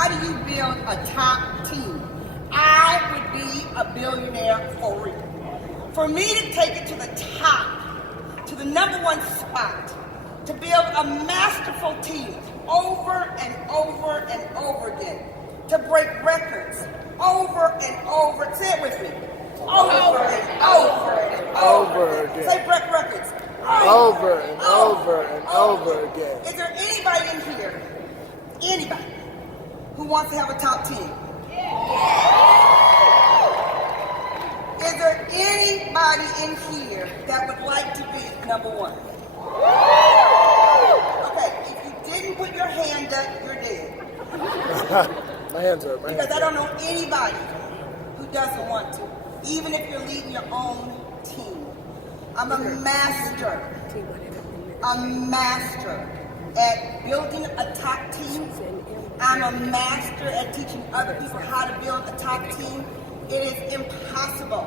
how do you build a top team? I would be a billionaire for real. For me to take it to the top, to the #1 spot, to build a masterful team over and over and over again, to break records over and over. Say it with me. Over and over and over again. Say break records. Over and over and over again. Is there anybody in here, who wants to have a top team? Is there anybody in here that would like to be #1? Okay, if you didn't put your hand up, you're dead. My hands are. Because I don't know anybody who doesn't want to, even if you're leading your own team. I'm a master at building a top team. I'm a master at teaching other people how to build a top team. It is impossible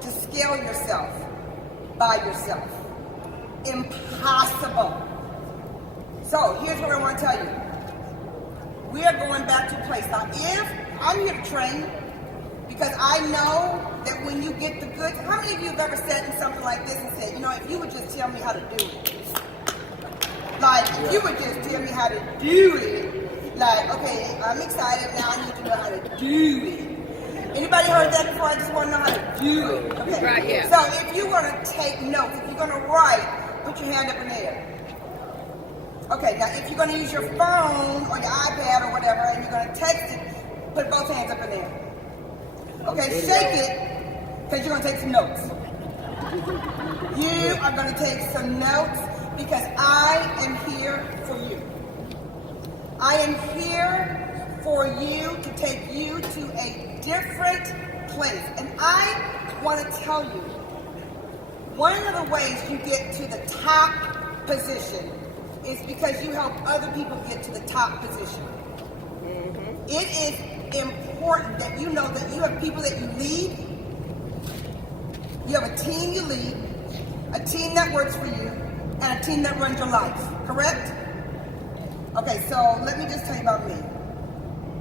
to scale yourself by yourself. Impossible. So here's what I want to tell you. We are going back to a place. Now, if I'm here to train, because I know that when you get the goods, how many of you have ever sat in something like this and said, you know, if you would just tell me how to do it. Like, if you would just tell me how to do it. Like, okay, I'm excited, now I need to know how to do it. Anybody heard that before? I just want to know how to do it. Okay. Right, yeah. So if you're going to take notes, if you're going to write, put your hand up in the air. Okay, now if you're going to use your phone or your iPad or whatever, and you're going to text it, put both hands up in the air. Okay, shake it, because you're going to take some notes. You are going to take some notes, because I am here for you. I am here for you to take you to a different place. And I want to tell you, one of the ways you get to the top position is because you help other people get to the top position. Mm-hmm. It is important that you know that you have people that you lead. You have a team you lead, a team that works for you, and a team that runs your life, correct? Okay, so let me just tell you about me.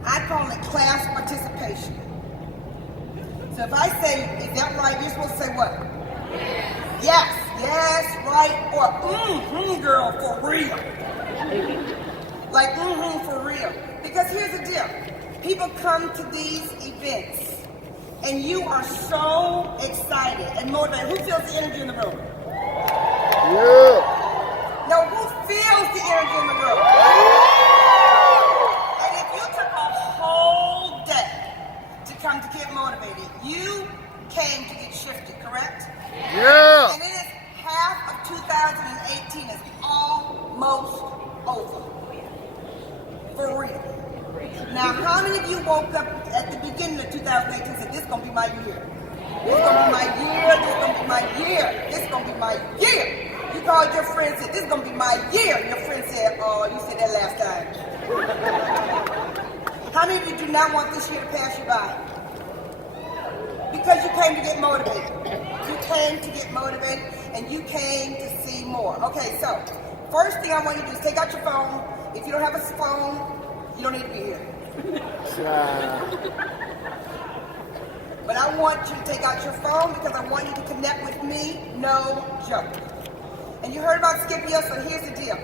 I call it class participation. So if I say, is that right, you're supposed to say what? Yes, right, or girl, for real. Like, for real. Because here's the deal. People come to these events, and you are so excited and motivated. Who feels the energy in the room? Yeah. No, who feels the energy in the room? And if you took a whole day to come to get motivated, you came to get shifted, correct? Yeah. And it is half of 2018 is almost over. For real. Now, how many of you woke up at the beginning of 2018 and said, this is going to be my year? This is going to be my year. This is going to be my year. This is going to be my year. You called your friend and said, this is going to be my year. And your friend said, oh, you said that last time. How many of you do not want this year to pass you by? Because you came to get motivated. You came to get motivated, and you came to see more. Okay, so first thing I want you to do is take out your phone. If you don't have a phone, you don't need to be here. But I want you to take out your phone because I want you to connect with me. No joke. And you heard about Scipio, so here's the deal.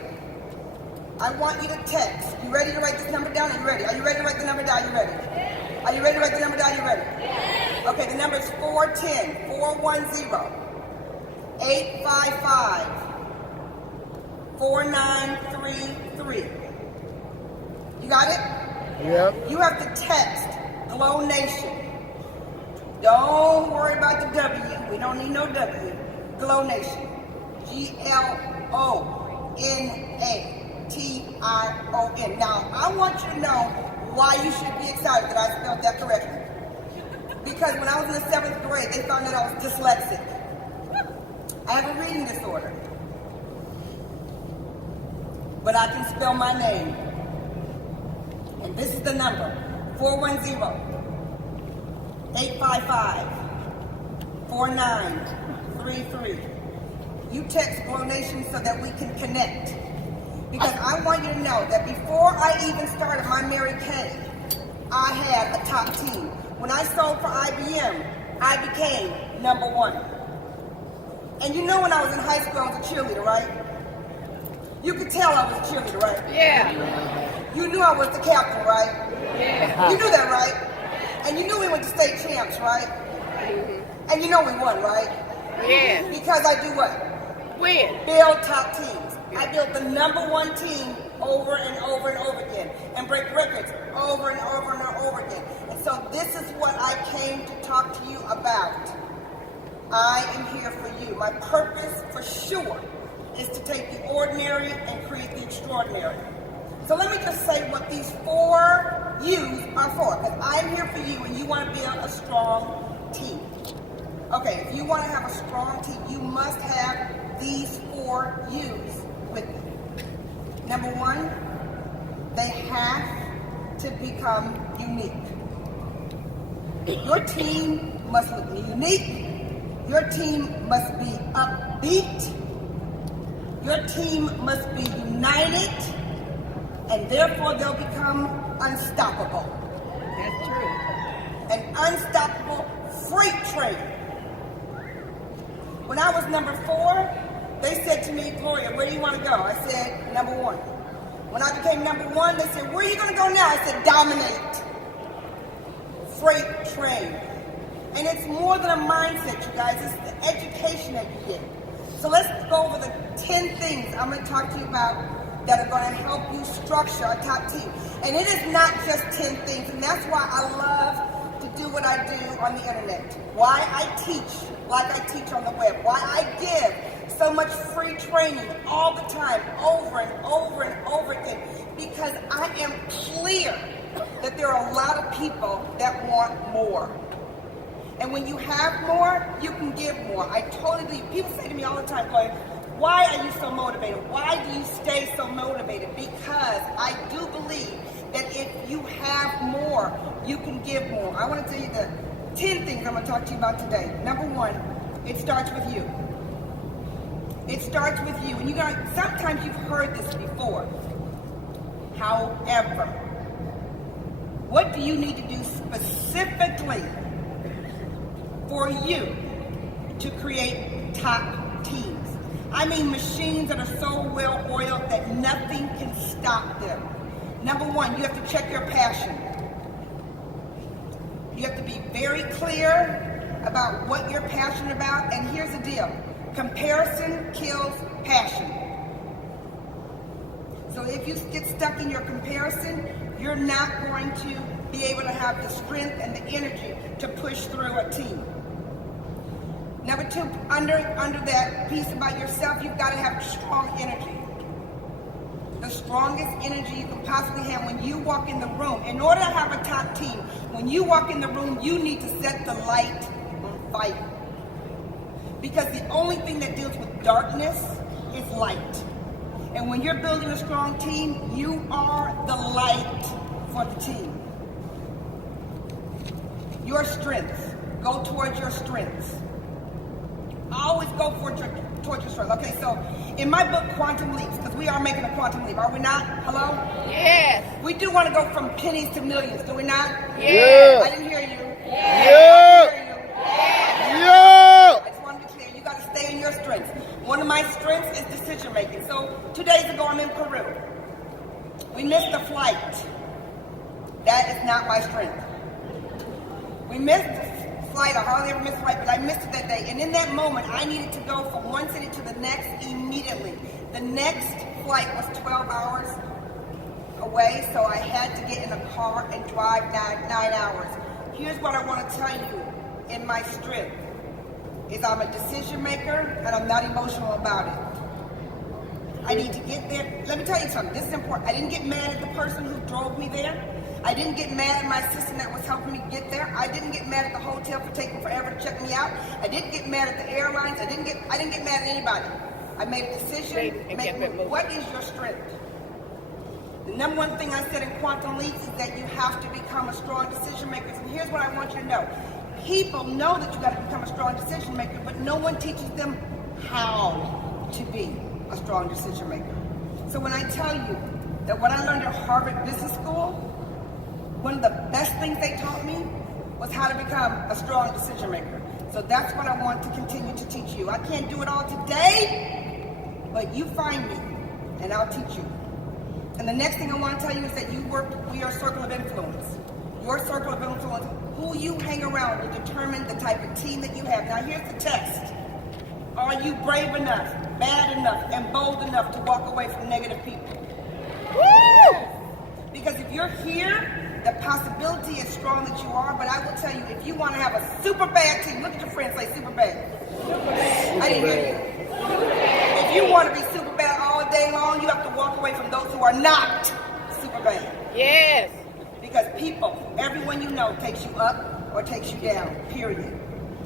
I want you to text. You ready to write this number down? Are you ready? Are you ready to write the number down? Are you ready? Are you ready to write the number down? Are you ready? Okay, the number is 410-410-855-4933. You got it? Yep. You have to text Glow Nation. Don't worry about the W. We don't need no W. Glow Nation. GLONATION. Now, I want you to know why you should be excited that I spelled that correctly. Because when I was in the 7th grade, they found out I was dyslexic. I have a reading disorder. But I can spell my name. And this is the number, 410-855-4933. You text Glow Nation so that we can connect. Because I want you to know that before I even started my Mary Kay, top team. When I sold for IBM, I became number one. And you know when I was in high school, I was a cheerleader, right? You could tell I was a cheerleader, right? Yeah. You knew I was the captain, right? Yeah. You knew that, right? And you knew we went to state champs, right? And you know we won, right? Yeah. Because I do what? Win. Build top teams. I built the number one team over and over and over again and break records over and over and over again. And so this is what I came to talk to you about. I am here for you. My purpose for sure is to take the ordinary and create the extraordinary. So let me just say what these 4 U's are for, because I'm here for you and you want to build a strong team. Okay, if you want to have a strong team, you must have these 4 U's with you. Number 1, they have to become unique. Your team must look unique. Your team must be upbeat. Your team must be united, and therefore they'll become unstoppable. That's true. An unstoppable freight train. When I was number 4, they said to me, Gloria, where do you want to go? I said, number 1. When I became number 1, they said, where are you going to go now? I said, dominate. Freight train. And it's more than a mindset, you guys. It's the education that you get. So let's go over the 10 things I'm going to talk to you about that are going to help you structure a top team. And it is not just 10 things. And that's why I love to do what I do on the internet. Why I teach like I teach on the web. Why I give so much free training all the time, over and over and over again. Because I am clear that there are a lot of people that want more. And when you have more, you can give more. I totally believe. People say to me all the time, Gloria, why are you so motivated? Why do you stay so motivated? Because I do believe that if you have more, you can give more. I want to tell you the 10 things I'm going to talk to you about today. Number 1, it starts with you. It starts with you. And you guys, sometimes you've heard this before. However, what do you need to do specifically for you to create top teams? I mean machines that are so well oiled that nothing can stop them. Number 1, you have to check your passion. You have to be very clear about what you're passionate about. And here's the deal. Comparison kills passion. So if you get stuck in your comparison, you're not going to be able to have the strength and the energy to push through a team. Number 2, under that piece about yourself, you've got to have strong energy. The strongest energy you can possibly have when you walk in the room. In order to have a top team, when you walk in the room, you need to set the light on fire. Because the only thing that deals with darkness is light. And when you're building a strong team, you are the light for the team. Your strengths. Go towards your strengths. Always go towards your strength. Okay, so in my book, Quantum Leaps, because we are making a quantum leap, are we not? Hello? Yes. We do want to go from pennies to millions, do we not? Yes. I didn't hear you. Yes. I didn't hear you. Yeah. I just want to be clear. You got to stay in your strengths. One of my strengths is decision making. So 2 days ago, I'm in Peru. We missed a flight. That is not my strength. We missed a flight. I hardly ever miss a flight, but I missed it that day. And in that moment, I needed to go from one city to the next immediately. The next flight was 12 hours away, so I had to get in a car and drive 9 hours. Here's what I want to tell you in my strength, is I'm a decision maker and I'm not emotional about it. I need to get there. Let me tell you something, this is important. I didn't get mad at the person who drove me there. I didn't get mad at my assistant that was helping me get there. I didn't get mad at the hotel for taking forever to check me out. I didn't get mad at the airlines. I didn't get mad at anybody. I made a decision. What is your strength? The number 1 thing I said in Quantum Leaps is that you have to become a strong decision maker. And here's what I want you to know. People know that you got to become a strong decision maker, but no one teaches them how to be a strong decision maker. So when I tell you that what I learned at Harvard Business School, one of the best things they taught me was how to become a strong decision maker. So that's what I want to continue to teach you. I can't do it all today, but you find me and I'll teach you. And the next thing I want to tell you is that we are a circle of influence. Your circle of influence, who you hang around will determine the type of team that you have. Now here's the test. Are you brave enough, bad enough, and bold enough to walk away from negative people? Woo! Because if you're here, the possibility is strong that you are, but I will tell you, if you want to have a super bad team, look at your friends, say super bad. I didn't hear you. If you want to be super bad all day long, you have to walk away from those who are not super bad. Yes. Because people, everyone you know, takes you up or takes you down, period.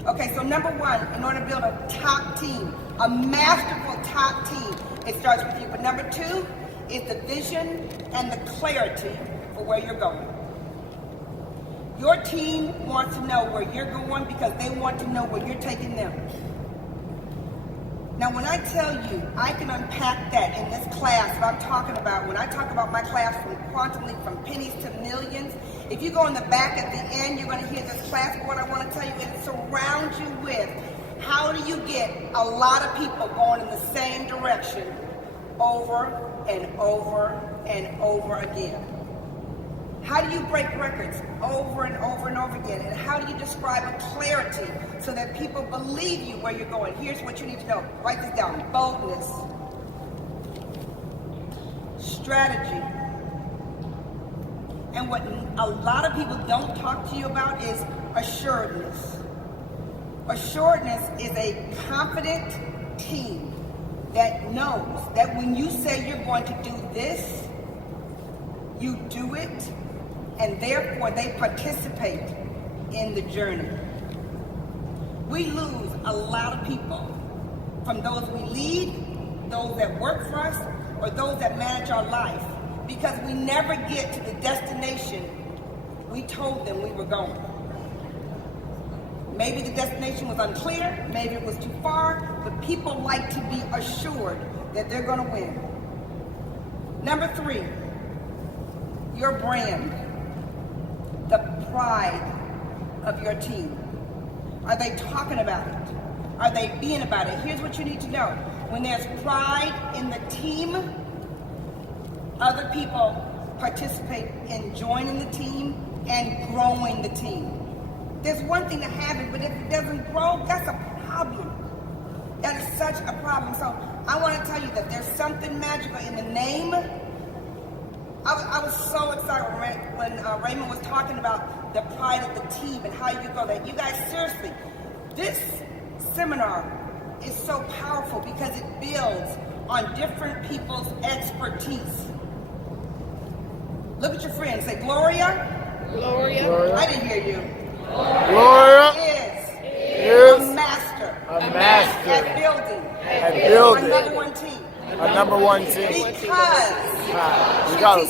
Okay, so number one, in order to build a top team, a masterful top team, it starts with you. But number two is the vision and the clarity for where you're going. Your team wants to know where you're going because they want to know where you're taking them. Now, when I tell you, I can unpack that in this class that I'm talking about. When I talk about my class from Quantum Leap, from pennies to millions, if you go in the back at the end, you're going to hear this class. But what I want to tell you is it surrounds you with how do you get a lot of people going in the same direction over and over and over again. How do you break records over and over and over again? And how do you describe a clarity so that people believe you where you're going? Here's what you need to know. Write this down. Boldness. Strategy. And what a lot of people don't talk to you about is assuredness. Assuredness is a confident team that knows that when you say you're going to do this, you do it, and therefore they participate in the journey. We lose a lot of people from those we lead, those that work for us, or those that manage our life, because we never get to the destination we told them we were going. Maybe the destination was unclear, maybe it was too far, but people like to be assured that they're going to win. Number three, your brand, the pride of your team. Are they talking about it? Are they being about it? Here's what you need to know. When there's pride in the team, other people participate in joining the team and growing the team. There's one thing to have it, but if it doesn't grow, that's a problem. That is such a problem. So I want to tell you that there's something magical in the name. I was so excited when Raymond was talking about the pride of the team and how you go there. You guys, seriously, this seminar is so powerful because it builds on different people's expertise. Look at your friend. Say, Gloria. Gloria. I didn't hear you. Gloria is a master at building a number one team. A number one team. Because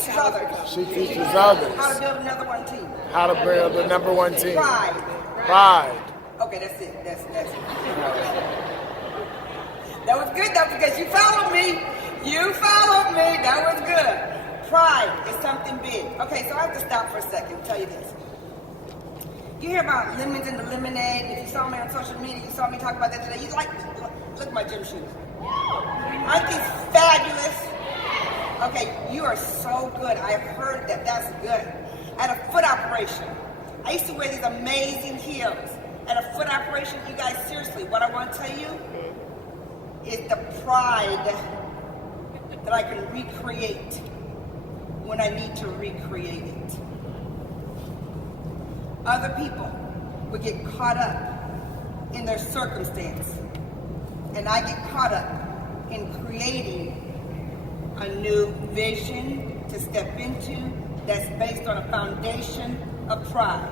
she teaches others how to build another one team. How to build the number one team. Pride. Okay, that's it. That's it. That was good though, because you followed me. That was good. Pride is something big. Okay, so I have to stop for a second and tell you this. You hear about lemons in the lemonade. If you saw me on social media, you saw me talk about that today. You like, look at my gym shoes. Aren't these fabulous? Okay, you are so good. I have heard that. That's good. At a foot operation, I used to wear these amazing heels. At a foot operation, you guys, seriously, what I want to tell you is the pride that I can recreate when I need to recreate it. Other people would get caught up in their circumstance, and I get caught up in creating a new vision to step into that's based on a foundation of pride.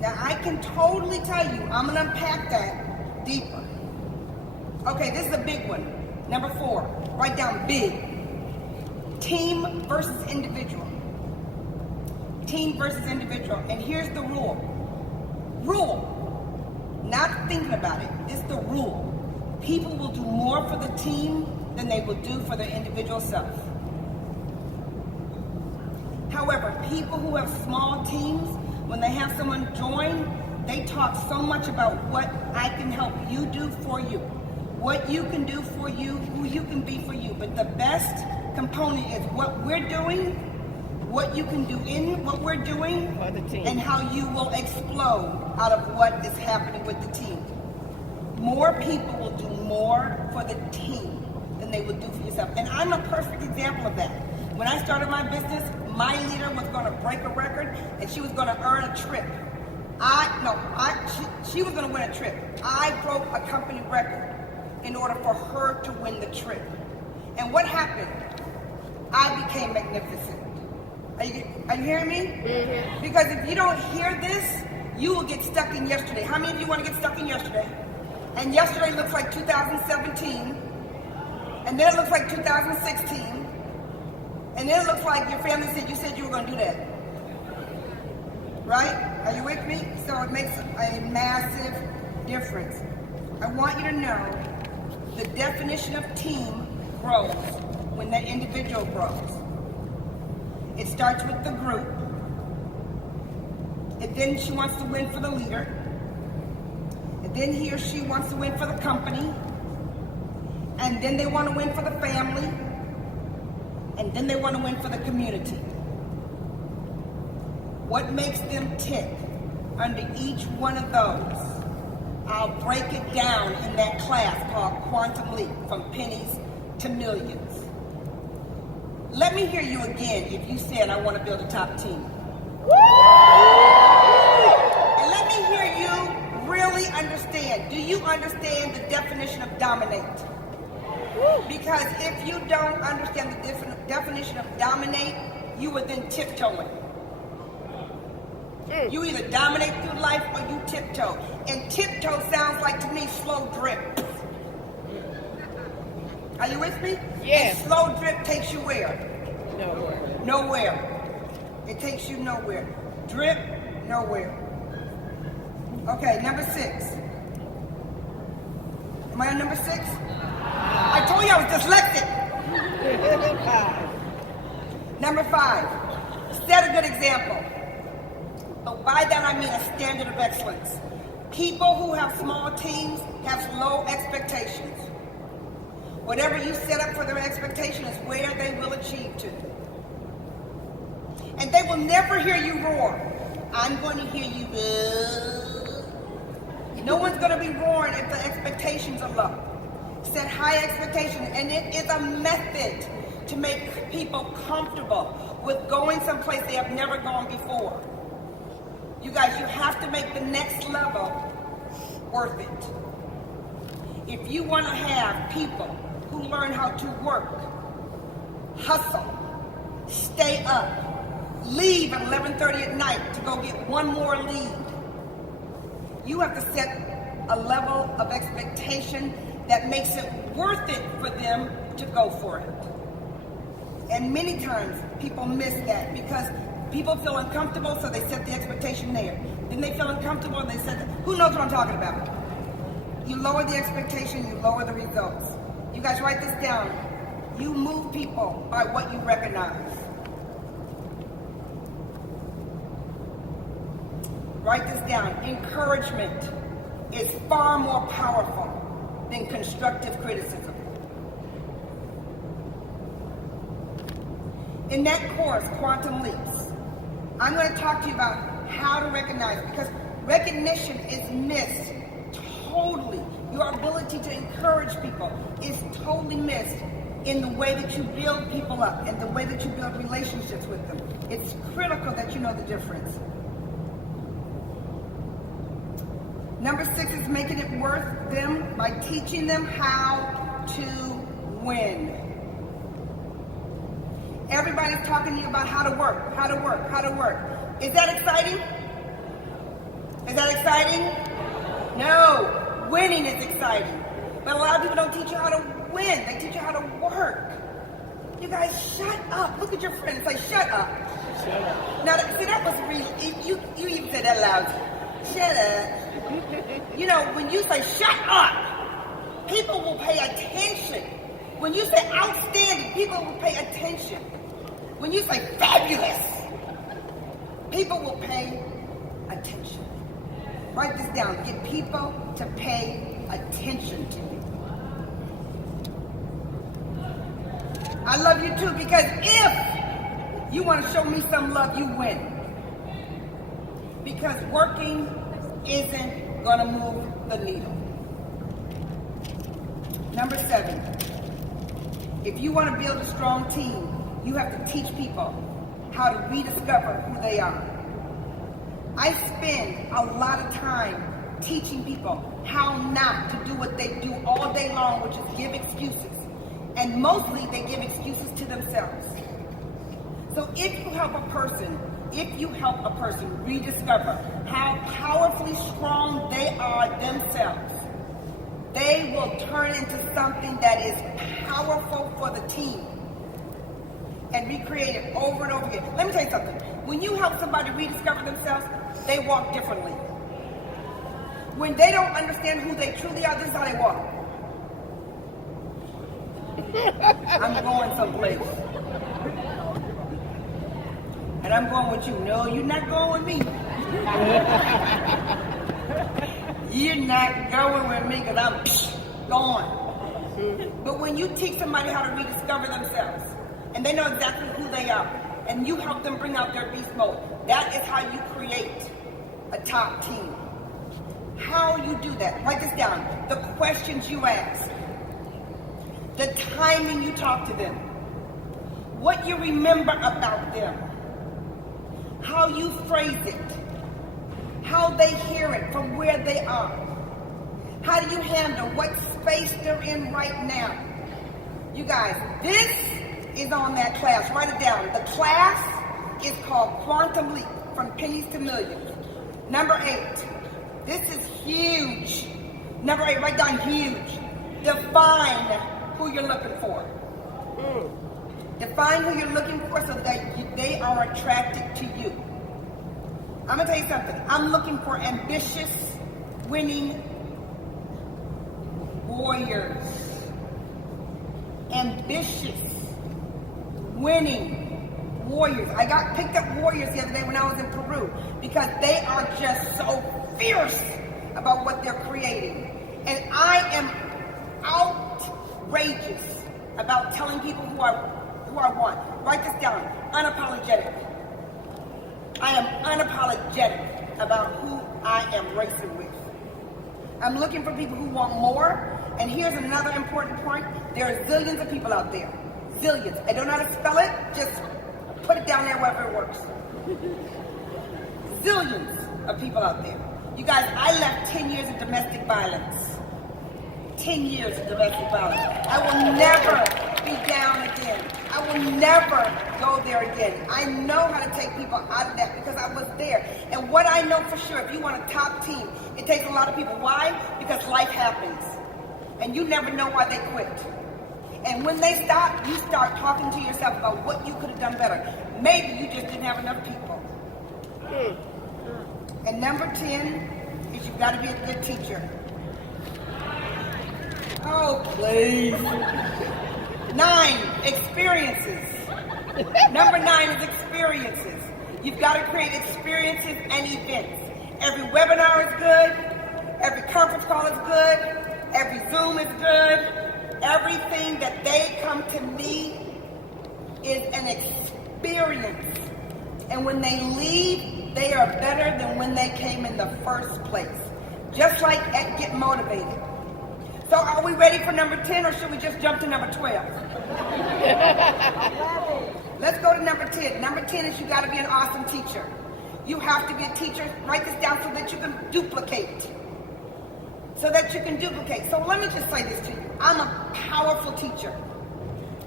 Now I can totally tell you, I'm gonna unpack that deeper. Okay, this is a big one. Number 4, write down big. Team versus individual. Team versus individual. And here's the rule. Not thinking about it. It's the rule. People will do more for the team than they will do for their individual self. However, people who have small teams, when they have someone join, they talk so much about what I can help you do for you, what you can do for you, who you can be for you. But the best component is what we're doing, what you can do in what we're doing, For the team. and how you will explode out of what is happening with the team. More people will do more for the team than they would do for yourself. And I'm a perfect example of that. When I started my business, my leader was going to break a record and she was going to earn a trip. She was going to win a trip. I broke a company record in order for her to win the trip. And what happened? I became magnificent. Are you hearing me? Mm-hmm. Because if you don't hear this, you will get stuck in yesterday. How many of you want to get stuck in yesterday? And yesterday looks like 2017, and then it looks like 2016, and then it looks like your family said you were going to do that. Right? Are you with me? So it makes a massive difference. I want you to know the definition of team grows when the individual grows. It starts with the group, and then she wants to win for the leader, and then he or she wants to win for the company, and then they want to win for the family, and then they want to win for the community. What makes them tick under each one of those? I'll break it down in that class called Quantum Leap, from pennies to millions. Let me hear you again if you said, I want to build a top team. And let me hear you really understand. Do you understand the definition of dominate? Because if you don't understand the definition of dominate, you are then tiptoeing. You either dominate through life or you tiptoe. And tiptoe sounds like to me slow drip. Are you with me? Yes. And slow drip takes you where? Nowhere. Nowhere. It takes you nowhere. Drip, nowhere. Okay, number 6. Am I on number 6? I told you I was dyslexic. Number 5. Set a good example. But by that I mean a standard of excellence. People who have small teams have low expectations. Whatever you set up for their expectation is where they will achieve to. And they will never hear you roar. I'm going to hear you. No one's going to be roaring if the expectations are low. Set high expectations, and it is a method to make people comfortable with going someplace they have never gone before. You guys, you have to make the next level worth it. If you want to have people who learn how to work, hustle, stay up, leave at 11:30 at night to go get one more lead, you have to set a level of expectation that makes it worth it for them to go for it. And many times people miss that because people feel uncomfortable, so they set the expectation there. Then they feel uncomfortable and they set who knows what I'm talking about? You lower the expectation, you lower the results. You guys write this down. You move people by what you recognize. Write this down. Encouragement is far more powerful than constructive criticism. In that course, Quantum Leaps, I'm going to talk to you about how to recognize, because recognition is missed totally. Your ability to encourage people is totally missed in the way that you build people up and the way that you build relationships with them. It's critical that you know the difference. Number 6 is making it worth them by teaching them how to win. Everybody's talking to you about how to work, how to work, how to work. Is that exciting? Is that exciting? No. Winning is exciting. But a lot of people don't teach you how to win. They teach you how to work. You guys, shut up. Look at your friend and say, shut up. Shut up. Now, see, that was really, you even said that loud. Shut up. You know, when you say, shut up, people will pay attention. When you say outstanding, people will pay attention. When you say fabulous, People will pay attention. Write this down. Get people to pay attention to you. I love you too, because if you want to show me some love, you win. Because working isn't going to move the needle. Number 7, if you want to build a strong team, you have to teach people how to rediscover who they are. I spend a lot of time teaching people how not to do what they do all day long, which is give excuses. And mostly they give excuses to themselves. So if you help a person rediscover how powerfully strong they are themselves, they will turn into something that is powerful for the team and recreate it over and over again. Let me tell you something. When you help somebody rediscover themselves, they walk differently. When they don't understand who they truly are, this is how they walk. I'm going someplace. And I'm going with you. No, you're not going with me. You're not going with me because I'm gone. But when you teach somebody how to rediscover themselves, and they know exactly who they are, and you help them bring out their beast mode, that is how you create a top team. How you do that? Write this down. The questions you ask. The timing you talk to them. What you remember about them. How you phrase it. How they hear it from where they are. How do you handle what space they're in right now? You guys, this is on that class. Write it down. The class is called Quantum Leap, from pennies to millions. Number 8. This is huge. Number 8, write down huge. Define who you're looking for. Define who you're looking for so that they are attracted to you. I'm going to tell you something. I'm looking for ambitious, winning warriors. Ambitious, winning warriors. I got picked up warriors the other day when I was in Peru because they are just so fierce about what they're creating. And I am outrageous about telling people who I want. Write this down. Unapologetic. I am unapologetic about who I am racing with. I'm looking for people who want more. And here's another important point. There are zillions of people out there. Zillions. I don't know how to spell it. Just put it down there wherever it works. Zillions of people out there. You guys, I left 10 years of domestic violence. 10 years of domestic violence. I will never be down again. I will never go there again. I know how to take people out of that because I was there. And what I know for sure, if you want a top team, it takes a lot of people. Why? Because life happens. And you never know why they quit. And when they stop, you start talking to yourself about what you could have done better. Maybe you just didn't have enough people. And number 10 is you've got to be a good teacher. Oh, please. 9, experiences. Number 9 is experiences. You've got to create experiences and events. Every webinar is good. Every conference call is good. Every Zoom is good. Everything that they come to me is an experience. And when they leave, they are better than when they came in the first place. Just like at Get Motivated. So are we ready for number 10 or should we just jump to number 12? Let's go to number 10. Number 10 is you got to be an awesome teacher. You have to be a teacher. Write this down so that you can duplicate. So let me just say this to you. I'm a powerful teacher.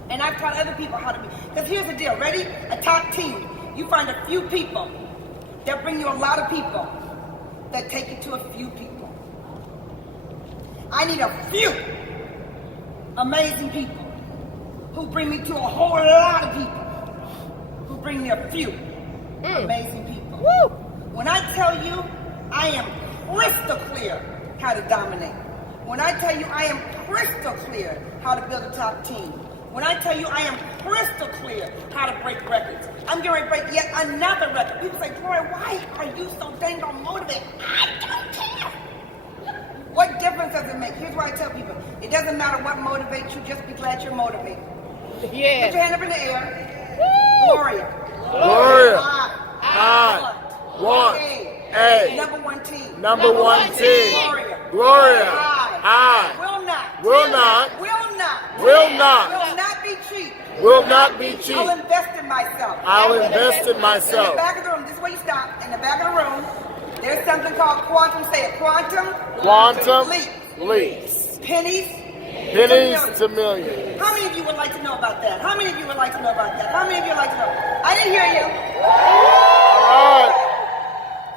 And I've taught other people how to be. Because here's the deal. Ready? A top team. You find a few people that bring you a lot of people that take you to a few people. I need a few amazing people who bring me to a whole lot of people who bring me a few amazing people. Woo! When I tell you I am crystal clear how to dominate. When I tell you I am crystal clear how to build a top team. When I tell you I am crystal clear how to break records, I'm going to break yet another record. People say, Gloria, why are you so dang on motivated? I don't care. What difference does it make? Here's what I tell people. It doesn't matter what motivates you, just be glad you're motivated. Yeah. Put your hand up in the air. Gloria. Gloria. I want a number one team. number one team. Gloria. I will not be cheap. will not be cheap. I'll invest in myself. I'll invest in In myself. the back of the room, this is where you stop. In the back of the room, there's something called quantum. Say it. Quantum leaps. Pennies To millions. How many of you would like to know about that? How many of you would like to know about that? How many of you would like to know? I didn't hear you. All right.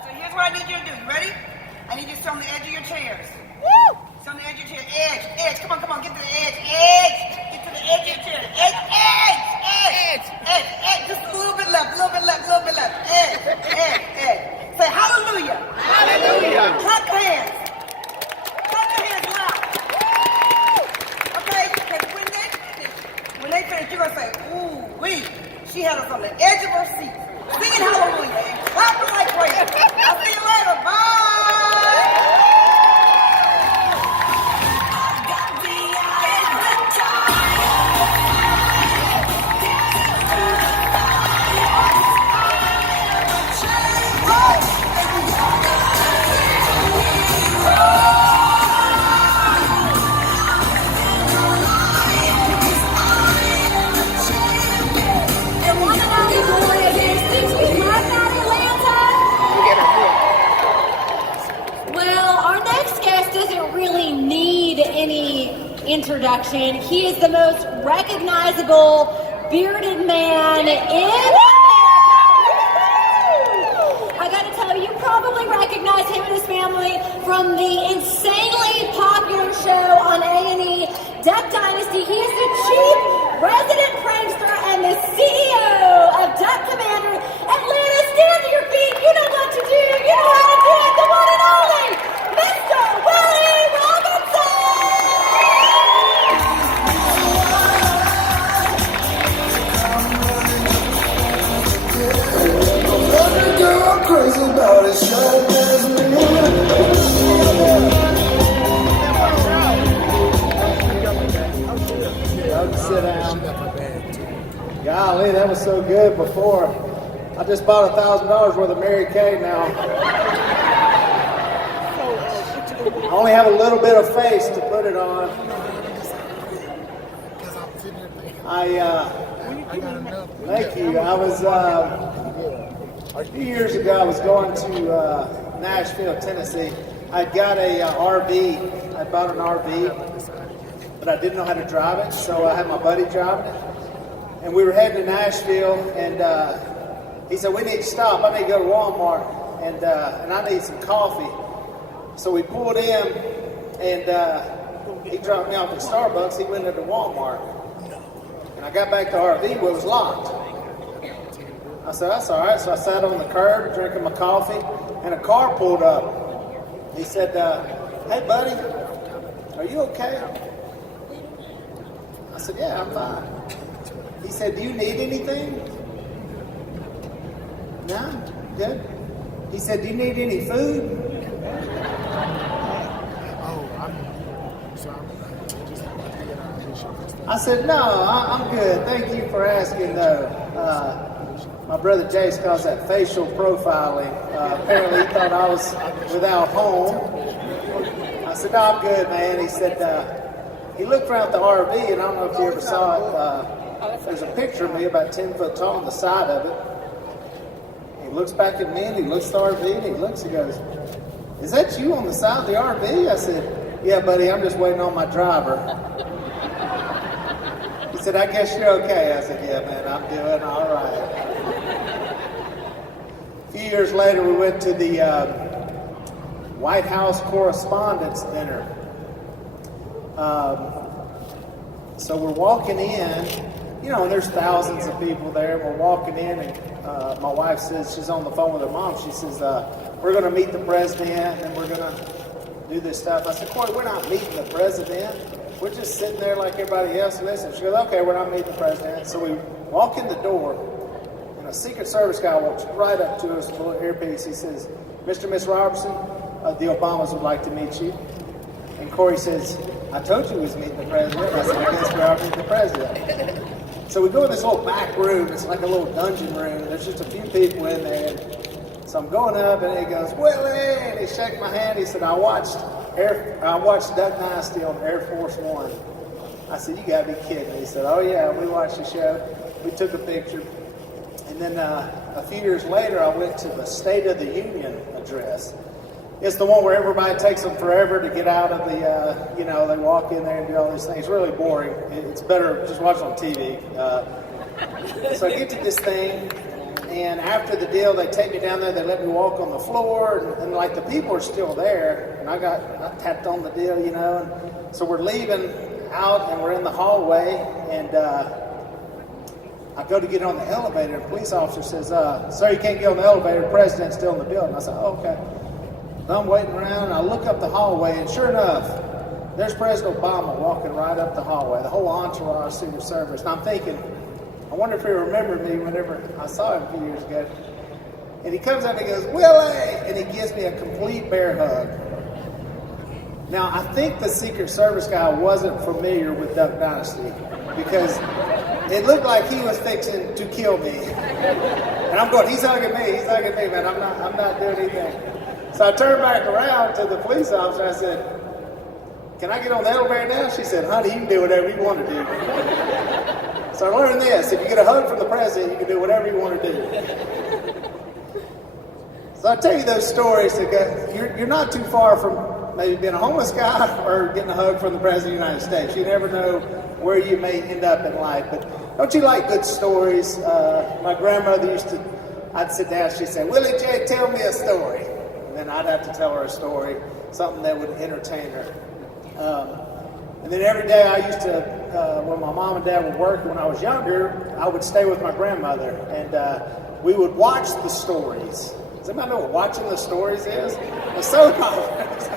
So here's what I need you to do. You ready? I need you to sit on the edge of your chairs. Sit on the edge of your chair. Edge. Come on. Get to the edge. Get to the edge of your chair. Edge. Just a little bit left. Edge. Say hallelujah. Clap your hands. Loud. Okay? Because when they finish, you're going to say, ooh, wee. She had us on the edge of her seat. Singing hallelujah and clapping like crazy. I'll see you later. Bye. Well, our next guest doesn't really need any introduction. He is the most recognizable bearded man in America. I gotta tell you, you probably recognize him and his family from the insanely popular show on A&E, Duck Dynasty. He is the chief resident prankster and the CEO of Duck Commander. Atlanta, stand to your feet. You know what to do. You know how to do it. The one and only Mr. Willie Robinson. Every girl crazy about it, shut as me. Sit down. Golly, that was so good before. I just bought $1,000 worth of Mary Kay now. I only have a little bit of face to put it on. Thank you. I was, a few years ago, I was going to Nashville, Tennessee. I got a RV. I bought an RV, but I didn't know how to drive it, so I had my buddy driving it. And we were heading to Nashville, and he said, we need to stop. I need to go to Walmart, and I need some coffee. So we pulled in, and he dropped me off at Starbucks. He went into Walmart. And I got back to RV, where it was locked. I said, that's all right. So I sat on the curb, drinking my coffee, and a car pulled up. He said, hey, buddy, are you okay? I said, yeah, I'm fine. He said, do you need anything? No? Good. He said, do you need any food? I said, no, I'm good. Thank you for asking, though. My brother Jace calls that facial profiling. Apparently he thought I was without home. I said, no, I'm good, man. He said, he looked around the RV, and I don't know if you ever saw it. There's a picture of me about 10 foot tall on the side of it. He looks back at me, and he looks at the RV, and he goes, is that you on the side of the RV? I said, yeah, buddy, I'm just waiting on my driver. He said, I guess you're okay. I said, yeah, man, I'm doing all right. A few years later, we went to the White House Correspondents' Dinner. So we're walking in, you know, and there's thousands of people there. We're walking in, and my wife says, she's on the phone with her mom. She says, we're going to meet the president, and we're going to do this stuff. I said, Corey, we're not meeting the president. we're just sitting there like everybody else. Listen, she goes, okay, we're not meeting the president. So we walk in the door, and a Secret Service guy walks right up to us with a little earpiece. He says, Mr. and Miss Robertson, the Obamas would like to meet you. And Corey says, I told you we was meeting the president. I said, I guess we are meeting the president. So we go in this little back room. It's like a little dungeon room. There's just a few people in there. And so I'm going up, and he goes, Willie! And he shook my hand. He said, I watched Duck Dynasty on Air Force One. I said, you gotta be kidding me. He said, oh yeah, we watched the show. We took a picture. And then a few years later, I went to the State of the Union address. It's the one where everybody takes them forever to get out of the, they walk in there and do all these things. It's really boring. It's better just watch it on TV. So I get to this thing, and after the deal, they take me down there. They let me walk on the floor, and like the people are still there. And I tapped on the deal, And so we're leaving out, and we're in the hallway, and I go to get on the elevator. And the police officer says, "Sir, you can't get on the elevator. The president's still in the building." I said, "Oh, okay." I'm waiting around, and I look up the hallway, and sure enough, there's President Obama walking right up the hallway, the whole entourage, Secret Service. And I'm thinking, I wonder if he remembered me whenever I saw him a few years ago. And he comes up and he goes, Willie! And he gives me a complete bear hug. Now, I think the Secret Service guy wasn't familiar with Duck Dynasty because it looked like he was fixing to kill me. And I'm going, he's hugging me, man. I'm not doing anything. So I turned back around to the police officer. I said, can I get on the elevator now? She said, honey, you can do whatever you want to do. So I learned this. If you get a hug from the president, you can do whatever you want to do. So I tell you those stories. You're not too far from maybe being a homeless guy or getting a hug from the president of the United States. You never know where you may end up in life. But don't you like good stories? My grandmother I'd sit down, she'd say, Willie J., tell me a story. And then I'd have to tell her a story, something that would entertain her. And then every day I used to, when my mom and dad would work when I was younger, I would stay with my grandmother, and we would watch the stories. Does anybody know what watching the stories is? The soap operas.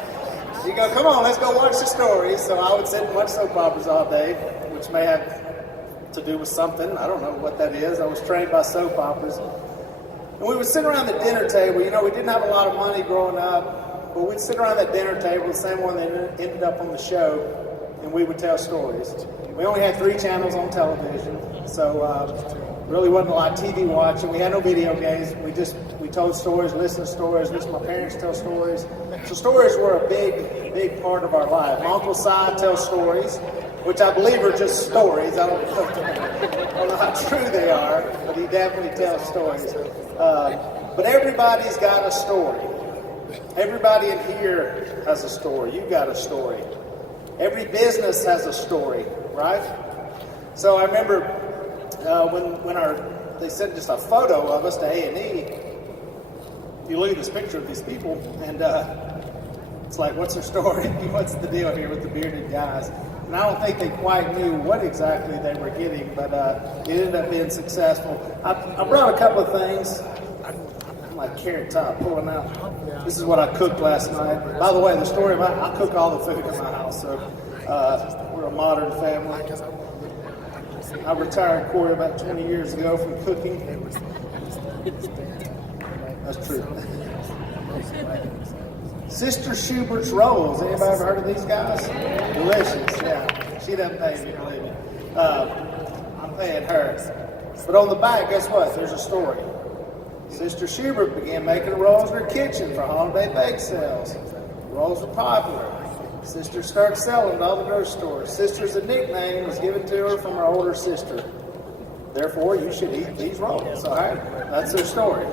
You go, come on, let's go watch the stories. So I would sit and watch soap operas all day, which may have to do with something. I don't know what that is. I was trained by soap operas. And we would sit around the dinner table. You know, we didn't have a lot of money growing up, but we'd sit around that dinner table, the same one that ended up on the show, and we would tell stories. We only had 3 channels on television, so really wasn't a lot of TV watching. We had no video games. We told stories, listened to stories, listened to my parents tell stories. So stories were a big part of our life. My Uncle Si tells stories, which I believe are just stories. I don't know how true they are, but he definitely tells stories. But everybody's got a story. Everybody in here has a story. You've got a story. Every business has a story, right? So I remember when they sent just a photo of us to A&E. You look at this picture of these people, and it's like, what's their story? What's the deal here with the bearded guys? And I don't think they quite knew what exactly they were getting, but it ended up being successful. I brought a couple of things. My carrot top pulling out. This is what I cooked last night. By the way, the story about I cook all the food in my house, so we're a modern family. I retired Corey about 20 years ago from cooking. That's true. Sister Schubert's rolls. Anybody ever heard of these guys? Delicious, yeah. She doesn't pay me, believe me. I'm paying her. But on the back, guess what? There's a story. Sister Schubert began making rolls in her kitchen for holiday bake sales. The rolls were popular. Sister started selling to all the grocery stores. Sister's a nickname was given to her from her older sister. Therefore, you should eat these rolls. All right? That's their story.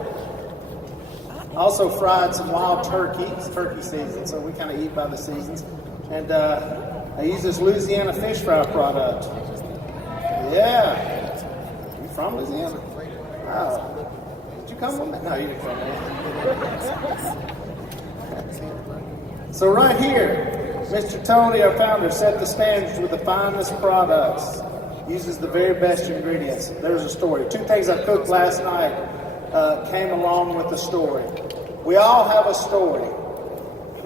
Also fried some wild turkey. It's turkey season, so we kind of eat by the seasons. And I use this Louisiana fish fry product. Yeah. You from Louisiana? Wow. Did you come with me? No, you didn't come with me. So right here, Mr. Tony, our founder, set the standards with the finest products. Uses the very best ingredients. There's a story. 2 things I cooked last night came along with the story. We all have a story.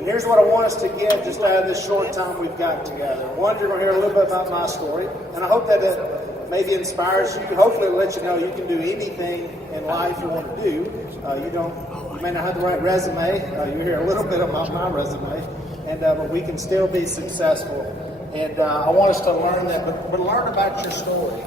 And here's what I want us to get just out of this short time we've got together. One, you're going to hear a little bit about my story, and I hope that it maybe inspires you. Hopefully it'll let you know you can do anything in life you want to do. You may not have the right resume. You hear a little bit about my resume, and but we can still be successful. And I want us to learn that, but learn about your story.